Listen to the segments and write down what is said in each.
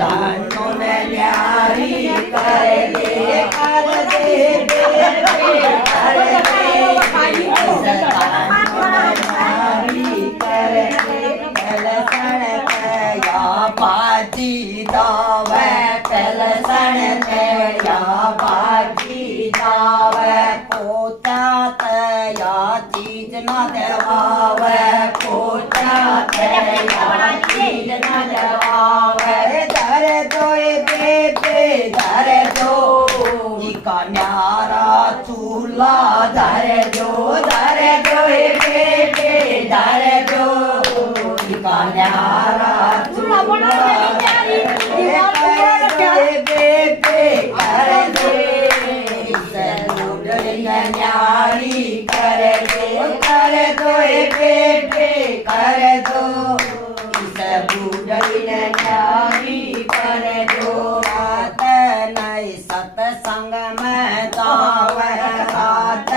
धानो ने न्यारी कर दे बेटे कर दे धानो ने न्यारी कर दे पलसण या बाजी दावे पलसण या बाजी दावे पोता तया चीज न देवावे पोता तया चीज न देवावे धर दो बेटे धर दो का न्यारा चूल्हा धर दो बेटे धर दो का न्यारा चूल्हा बेटे कर दे न्यारी कर दो बेटे कर दो बूढ़ी न्यारी कर दो रात नहीं सत्संग में जावे रात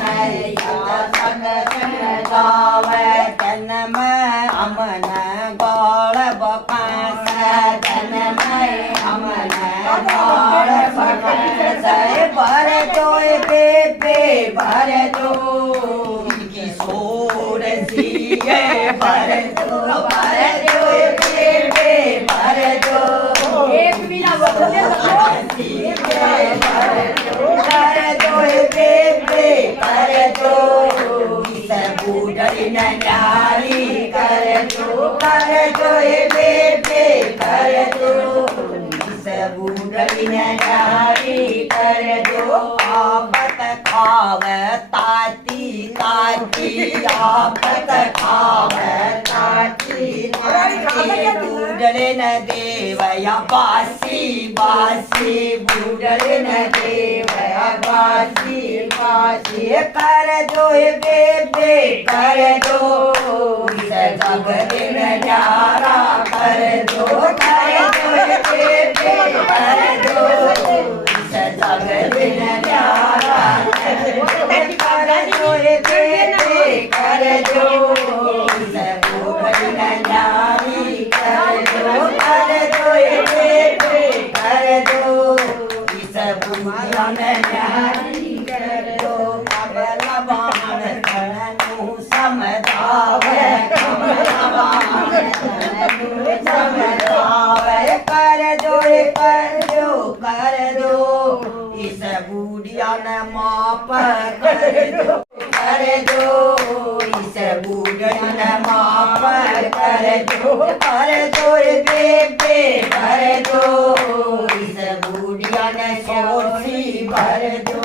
नहीं सत्संग में जावे तन में अमन गौड़ बकास तन में अमन गौड़ बकास भर दो बेटे भर दो किशोर सिए भर दो बेटे भर दो एक बिना बदले भर दो बेटे भर दो बूढ़ी न्यारी कर दो बेटे कर दो बूढ़ी न्यारी कर दो आपत खावे ताती ताती आपत खावे ताती बूढ़े न देवया बासी बासी बूढ़े न देवया बासी बासी कर दो बेटे कर दो जग दिन न्यारा कर दो बेटे कर दो जग दिन न्यारा कर दो बेटे कर दो न्यारी कर दो बेटे कर दो इस बुढ़िया में न्यारी कर दो लबान तनु समझावे समझावे कर दो इस बुढ़िया ने माप कर दो इस बुढ़िया ने माप कर दो बेटे कर दो इस बुढ़िया ने सोची भर दो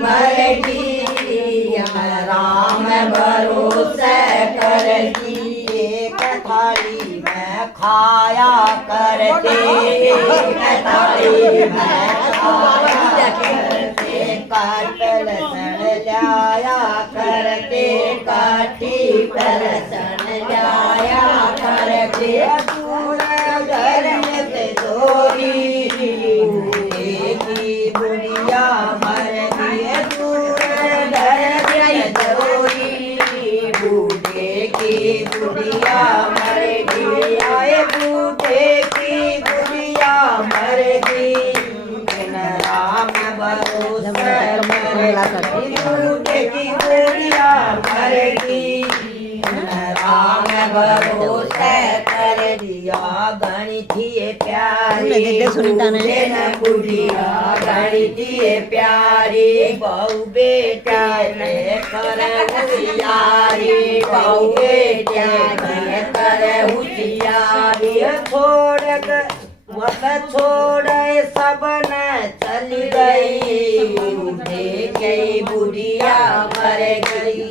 मरगी राम भरोसे करगी एक थाली में खाया करते थाली में खाया करते काटल सण जाया करते काटी पर सण जाया करते दूर घर से दोरी बुढ़िया मर गई दूर घर दोरी बूढ़े की बुढ़िया मर गई आए बूढ़े की बुढ़िया मर गई राम भरोसे बूढ़े की बुढ़िया मर गई राम भरोसे कर दिया गणी थी प्यारी बुढ़िया गणी थी प्यारी बहु बेटा ने कर होशियारी बहु बेटा ने कर होशियारी छोड़ सब न चली गई बूढ़े गई बुढ़िया मर गई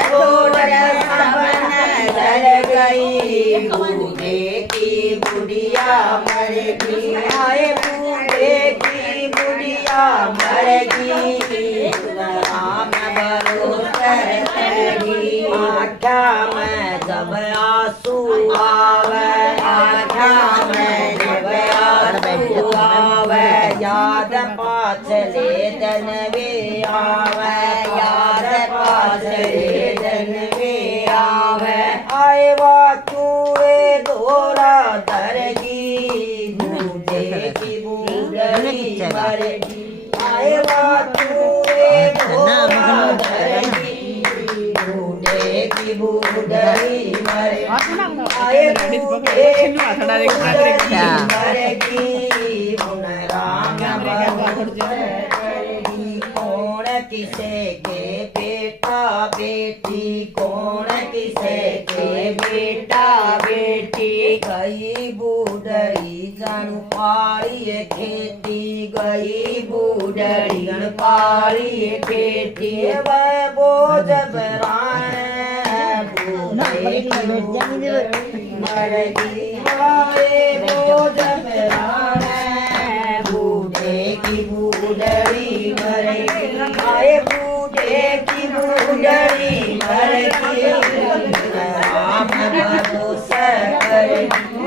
छोड़ सब न चल गई बूढ़े की बुढ़िया मर गई आए बूढ़े की बुढ़िया मर गई राम भरोसे आख्या में जब आंसू आवे आख्या में जब आंसू आवे याद पाछले दिन वे आवे याद पाछले दिन वे आवे आए वा तू बूढ़े की बूढ़ी मरे आए बूढ़े की बूढ़ी मरेगी उन राम मरेगी कौन किसे के बेटा बेटी कौन किसे के बेटा बेटी गई बूढ़ी जन पालिए खेती गई बूढ़ी जन पालिए खेती वह बोझ बराए बूढ़े की बूढ़ी मरेगी वाए बोझ बराए बूढ़े की बूढ़ी मरेगी आए बूढ़े की बूढ़ी मरेगी राम भरोसा करेगी।